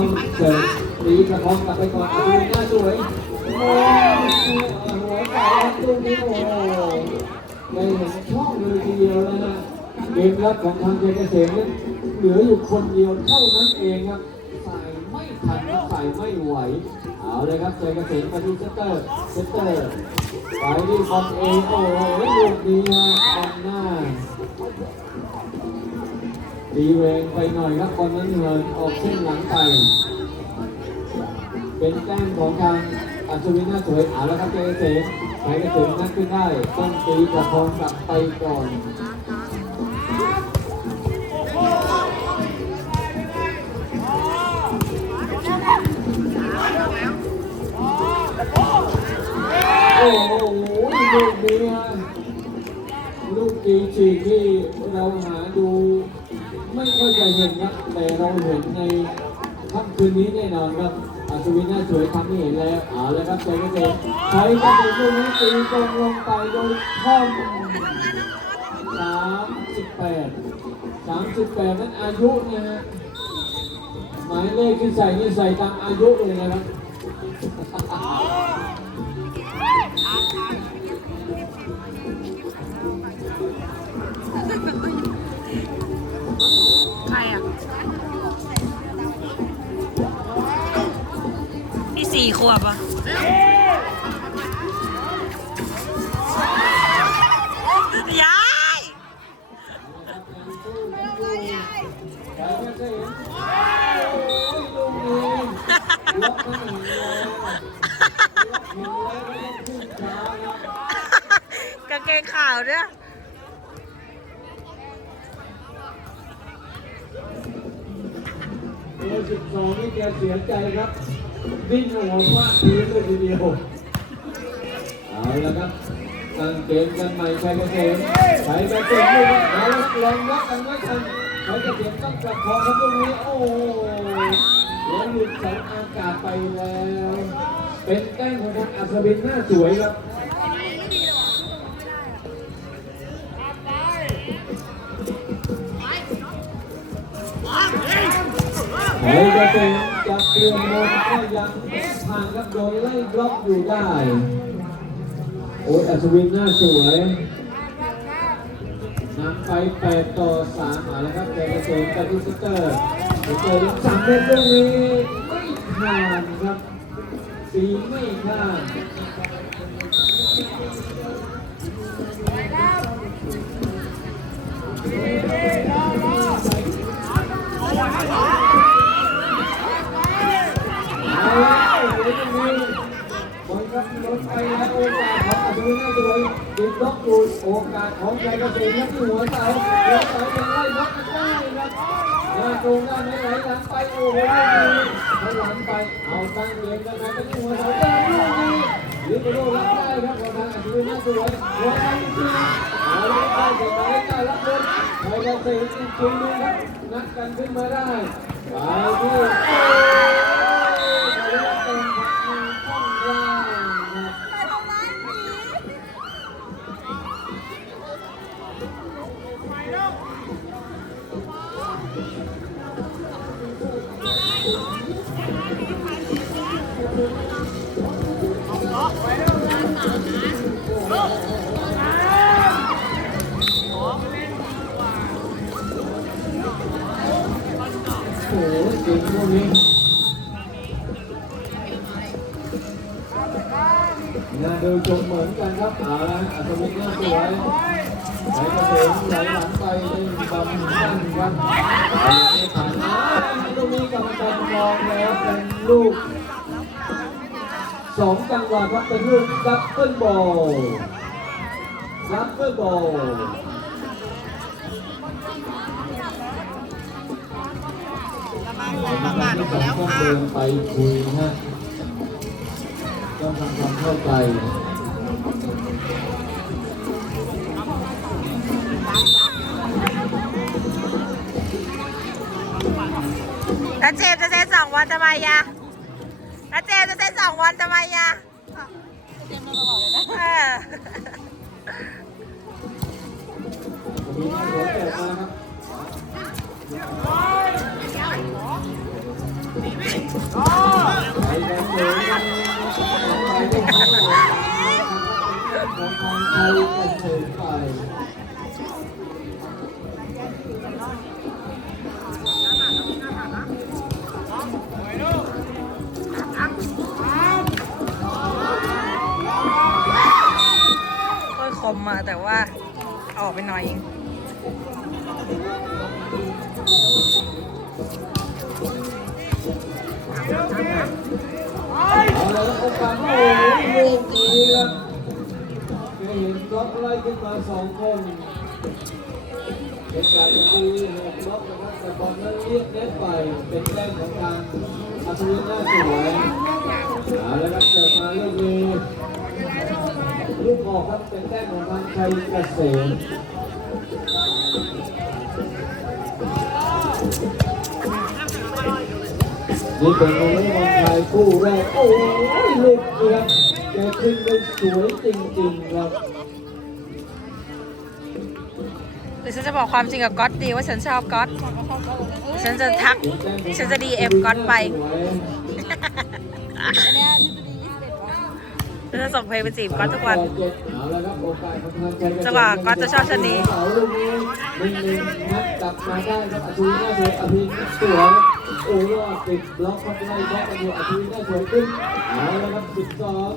องเสิร์ฟตีกระพองกลับไปก่อนอาดูหน้าสวยโอ้โหหัวใจครับลูกนี้โอ้โหไม่เห็นช่องเลยทีเดียวนะฮะเกมรับของทางเจเกษมนั้นเหลืออยู่คนเดียวเท่านั้นเองครับใส่ไม่ทันใส่ไม่ไหวเอาเลยครับเจเกษมไปที่เซตเตอร์เซตเตอร์ไปที่บอลเองโอ้โหลูกนี้ฮะบอลหน้า ดีเวงไปหน่อยครับบอลนั้นเหินออกเส้นหลังไป เป็นแต้มของทางอัศวินน้าสวยเอาแล้วครับเจเกษมใครเกษมนัดขึ้นได้ ต้องตีประคองกลับไปก่อนโอ้โหลูกนี้ลูกตีฉีกที่เราหาดู ไม่ค่อยจะเห็นครับแต่เราเห็นในค่ำคืนนี้แน่นอนครับอัศวินน่าสวยทำให้เห็นแล้วเอาแล้วครับใจเกษตรใช้กระสุนลูกนี้ตีตรงลงไปโดยท่อมสามสิบแปดสามสิบแปดนั้นอายุนะฮะหมายเลขที่ใส่นี่ใส่ตามอายุเลยนะครับ สี่ขวบอะยายกางเกงขาวด้วยเบอร์สิบสองนี่แกเสียใจครับ ดิ้นหัวฟาดพื้นเลยทีเดียว เอาละครับตั้งเกมกันใหม่ชัยเกษมชัยเกษมลูกนี้เอาละแรงวัดกันไว้ทันชัยเกษมต้องประคอครับตรงนี้โอ้แล้วหลุดเสาอากาศไปแล้ว เป็นแต้มของทางอัศวินหน้าสวยครับเฮ้ยจะเป็นจะ เปลี่ยนโมดก็ยังผ่านครับโดนไล่บล็อกอยู่ได้ โอ้ยอัศวินหน้าสวยนำไป8ต่อ3มาแล้วครับเจเกษมกับดิสเตอร์ดิสเตอร์ยังสามเมตรตรงนี้ไม่ผ่านครับสีไม่ผ่านเอาแล้ว เดี๋ยวจะมีบอลครับรถไปแล้วโอกาสของอัศวินน่าจะเลยติดล็อกอยู่โอกาสของใจเกษมครับที่หัวเสาหัวเสายังไล่ล็อกกันได้ครับหน้าตรงหน้าไม่ไหลหลังไปโอ้โหไม่หลังไปเอาตั้งเกมกันนะไปที่หัวเสาเดินลูกนี้ลิเบโร่รับได้ครับของทางอัศวินน่าสวยหัวเสาจริงๆเอาแล้ได้เสร็จแล้วได้รับบอลใจเกษมจริงๆนะครับนัดกันขึ้นมาได้ นี้งานดูชมเหมือนกันครับเอาละอัศวินหน้าสวยไหลกระเด็นไหลหลังไปในบอลสั้นครับไม่ผ่านนะตรงนี้กรรมการมองแล้วเป็นลูกสองจังหวะครับเป็นลูกดับเบิลบอลดับเบิลบอล ประกาศออกแล้วต้องค่ะไปคุยนะฮะต้องทำความเข้าใจกระเจมจะเซ็นสองวันทำไมยะกระเจมจะเซ็นสองวันทำไมยะ หน่อยเองเอาละครับโอกาสโอ้โหลูกนี้ครับจะเห็นบล็อกไล่ขึ้นมาสองคนเป็นการตีหกล็อกนะครับแต่บอลนั้นเรียกเน็ตไปเป็นแต้มของทางอัศวินหน้าสวยเอาละครับเสิร์ฟมาลูกนี้ ลูกออกครับเป็นแต้มของทางชัยเกษมนี่เป็นโอเล่บอลไทยคู่แรกโอ้ยลูกเกียบแกขึ้นได้สวยจริงๆครับหรือฉันจะบอกความจริงกับก๊อตดีว่าฉันชอบก๊อตฉันจะทัก ฉันจะ DM ก๊อตไปฉั นจะส่งเพลงไปจีบก๊อตทุกวันเอาละครับโอกาสของทางชัยเษมจะบอกก๊อตจะชอบชะนีเสาลูกนี้หนึ่งหนึ่งนัดกลับมาได้ครับอัศวินหน้าสวยอภินสวยโอ้ยอดติดบล็อกเข้าไปไล่บล็อกกันอยู่อัศวินหน้าสวยขึ้นเอาละครับสิบสอง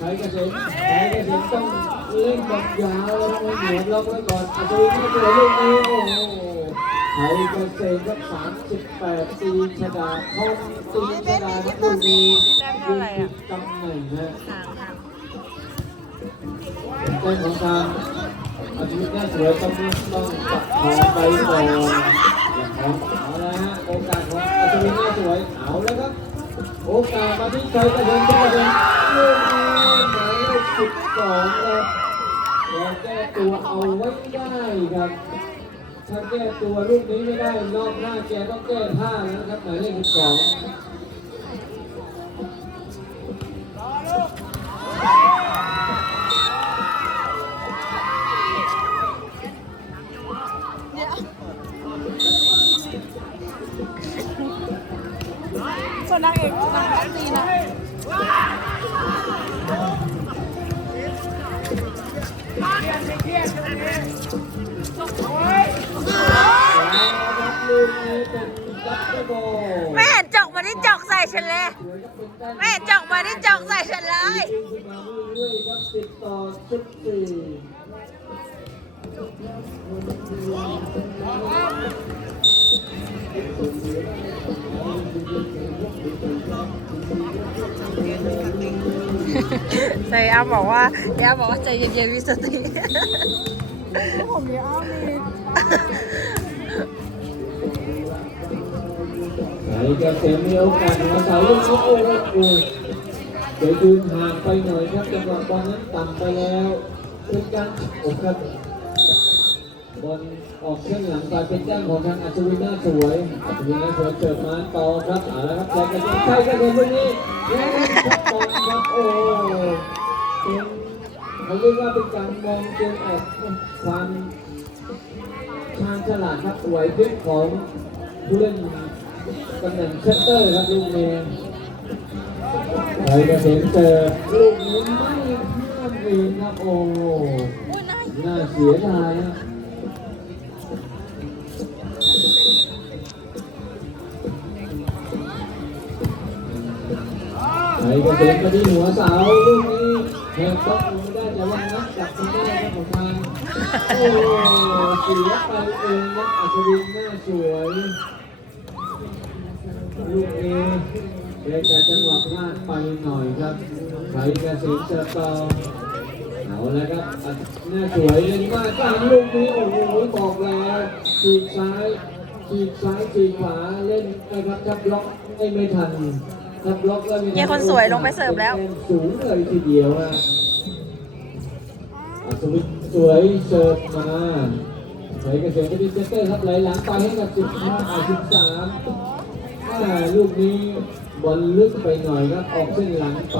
ชัยเกษมชัยเกษมต้องเล่นแบบยาวแล้วไม่เหนียวล็อกไว้ก่อนอัศวินหน้าสวยลูกนี้โอ้โหชัยเกษมครับสามสิบแปดตีชดาทองตีชดาครับลูกนี้แต้มเท่าไหร่อะตำแหน่งนะ ห่างห่างเต้นของทางอาทิตย์หน้าสวยต้องต้องจับของไปก่อนนะครับเอาละฮะโอกาสของอาทิตย์หน้าสวยเอาแล้วครับโอกาสมาที่ชัยกระเด็นกระเด็นลูกนี้หมายเลขสิบสองครับแกแก้ตัวเอาไว้ได้ครับถ้าแก้ตัวลูกนี้ไม่ได้รอบหน้าแกต้องแก้ผ้าแล้วนะครับหมายเลขสิบสอง ส่วนนางเอกนางแอปดีนะครับลูกนี้เป็นดับเบิลโบว์แม่เห็นจกมาที่จกใส่ฉันเลยแม่เห็นจกมาที่จกใส่ฉันเลยอ ใส่อาบอกว่าอ้ำบอกว่าใจเย็นๆวิสติผมมีอ้อมมีไหนจะเสียมีโอกาสมาใส่ลูกนี้โอ้โหเดี๋ยวดูห่างไปหน่อยครับจังหวะบอลนั้นต่ำไปแล้วเป็นการโอ้ครับบอลออกเส้นหลังไปเป็นจ้างของทางอัศวินหน้าสวยอัศวินหน้าสวยเสิร์ฟมาต่อครับเอาละครับใครกันใครกันคนนี้บอลครับโอ้ เป็นเขาเรียกว่าเป็นการมองเกมออกความชาญฉลาดครับไหวพริบของผู้เล่นตำแหน่งเซนเตอร์ครับลูกนี้ใครจะเห็นเจอลูกนี้ไม่ข้ามเองครับโอ้น่าเสียดายนะไอ้กระเด็นมาที่หัวเสาลูกนี้ แหกบล็อกลงไม่ได้แต่ว่านักจับไม่ได้ครับของทางโอ้เสียไปเองนะอัศวินหน้าสวยลูกนี้เด็กแต่จังหวะพลาดไปหน่อยครับไทยกระสินเจอต่อเอาแล้วครับหน้าสวยเล่นมากลางลูกนี้โอ้โหบอกแล้วฉีกซ้ายฉีกซ้ายฉีกขวาเล่นนะครับจับล็อกไม่ไม่ทัน ทับบล็อกแล้วมีเฮียคนสวยลงไปเสิร์ฟแล้ว สูงเลยทีเดียวอะอัศวินสวยเสิร์ฟมาใส่กระเสียงไปที่เซนเตอร์ครับไหลหลังไปให้กับสิบห้าสิบสามลูกนี้บอลลึกไปหน่อยครับออกเส้นหลังไป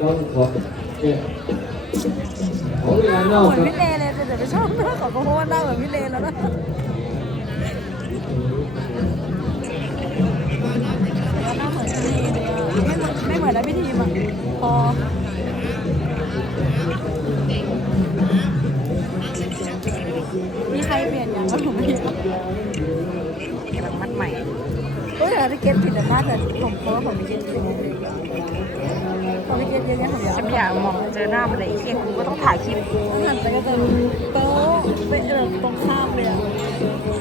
ต้องขอเก็บขอเวลานอกเหมือนครับ พี่เลเลยแต่เดี๋ยวไปชอบหน้าของเขาเพราะว่าหน้าเหมือนพี่เลนแล้วนะหน้าเหมือนพี่เลเลยอะไม่เหมือนไม่เหมือนนะพี่ทีมอะพอมีใครเปลี่ยนอย่างก็ถูกไหมกำลังมัดใหม่เฮ้ยแต่พี่เกตผิดแต่หน้าแต่ผมเพราะว่าผมไม่เกตผิด ฉันไม่อยากมองเจอหน้ามันเลยไอ้เคียกูก็ต้องถ่ายคลิปหันไปก็จะโต๊ะเป็นเออตรงข้ามเลยอะ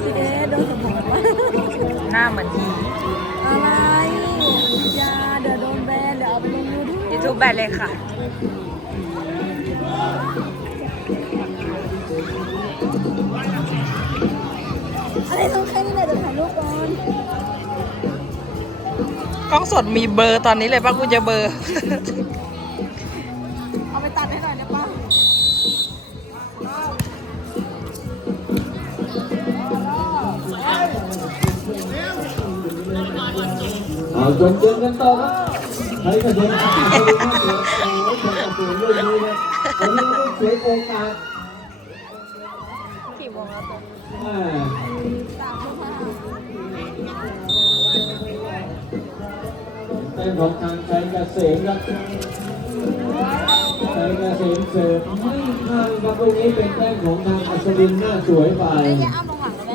พี่เกดโดนสมองมาหน้าเหมือนทีอะไรอยาเดี๋ยวโดนแบนเดี๋ยวเอาไปลงยูทูบยูทูบแบนเลยค่ะ อะไรลงแค่นี้เลยเดี๋ยวถ่ายรูปก่อนกล้องสดมีเบอร์ตอนนี้เลยป่ะกูจะเบอร์ เอาจนเกมกันต่อครับใครก็เดินทางไปดูนะเดี๋ยวโอ้ยเดี๋ยวเดี๋ยวเรื่องนี้นะวันนี้ต้องเสียโอกาสกี่โมงแล้วตัวอ่าสามทุ่มห้าเป็นของทางชัยเกษมครับชัยเกษมเสิร์ฟไม่ทันครับลูกนี้เป็นแต้มของทางอัศวินหน้าสวยไปไม่ใช่อ้ำลงหลังเลยไหม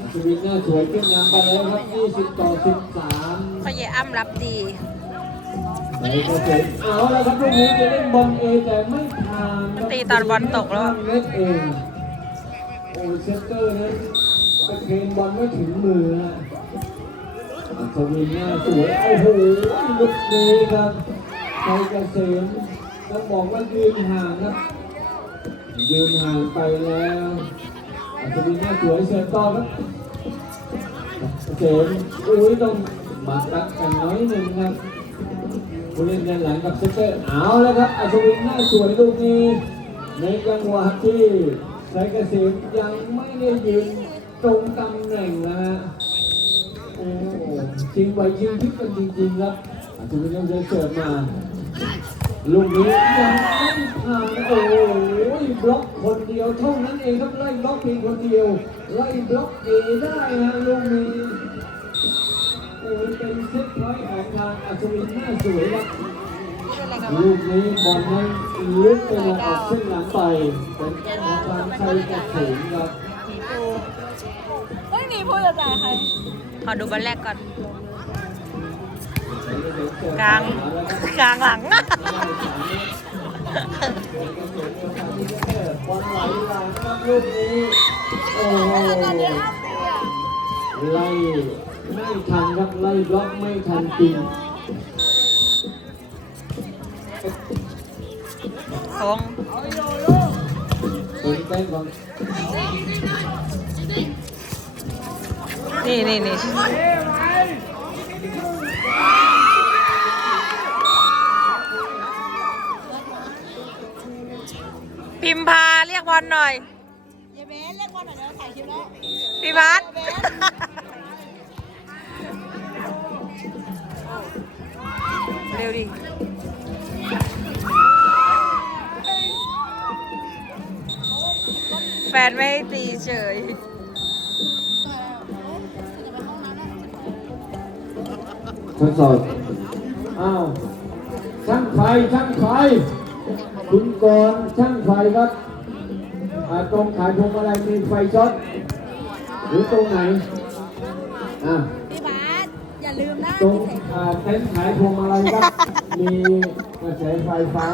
อัศวินหน้าสวยขึ้นนำไปแล้วครับ20ต่อ13 พ่อเยอ้ำรับดีชัยเอาล้วครับลูกนี้จะเล่นบอลเองแต่ไม่ทานตีตอนบอลตกแล้วอเล็กเองโอ้เซนเตอร์นั้นตะเคนบอลไม่ถึงมือฮะอัศวินหน้าสวยโอ้โหลูกนี้ครับชัยเกษมต้องบอกว่ายืนห่างครับยืนห่างไปแล้วอัศวินหน้าสวยเสิร์ฟต่อครับเกษมอุ้ยต้อง มาตักกันน้อยหนึ่งครับผู้เล่นด้านหลังกับเซนเตอร์เอาแล้วครับอัศวินหน้าสวยลูกนี้ในจังหวะที่สายเกษมยังไม่ได้ยืนตรงตำแหน่งนะฮะโอ้โหจริงไหวจริงพลิกกันจริงๆครับอัศวินยังเสิร์ฟมาลูกนี้ยังไม่ผ่านโอ้โหบล็อกคนเดียวเท่านั้นเองครับไล่บล็อกเพียงคนเดียวไล่บล็อกเอได้ฮะลูกนี้ เป็นเซตพอยต์ของทางอัศวินหน้าสวยครับลูกนี้บอลนั้นลึกไปหน่อยออกเส้นหลังไปเป็นแต้มของทางชัยเกษมครับไม่มีผู้จะจ่ายใครขอดูบอลแรกก่อนชัยเกษมเสิร์ฟกลางมแล้วครับกลางหลังบอลไหลหลังครับลูกนี้โอ้โหไล่ ไม่ทันครับไล่บล็อกไม่ทันจริงทงเป็นแต้มของนี่นี่นี่พิมพาเรียกบอลหน่อย เยเบนเรียกวันหน่อยเดี๋ยวถ่ายคลิปแล้วพี่พัด เร็วดิแฟนไม่ตีเฉย ทดสอบอ้าว ช่างไฟ ช่างไฟ คุณกรณ์ช่างไฟครับอ่าตรงขายพวงมาลัยมีไฟช็อตหรือตรงไหน อ่า ตรงพี่เสกอ่าเต็นท์ขายพวงมาลัยครับมีกระแสไฟฟ้า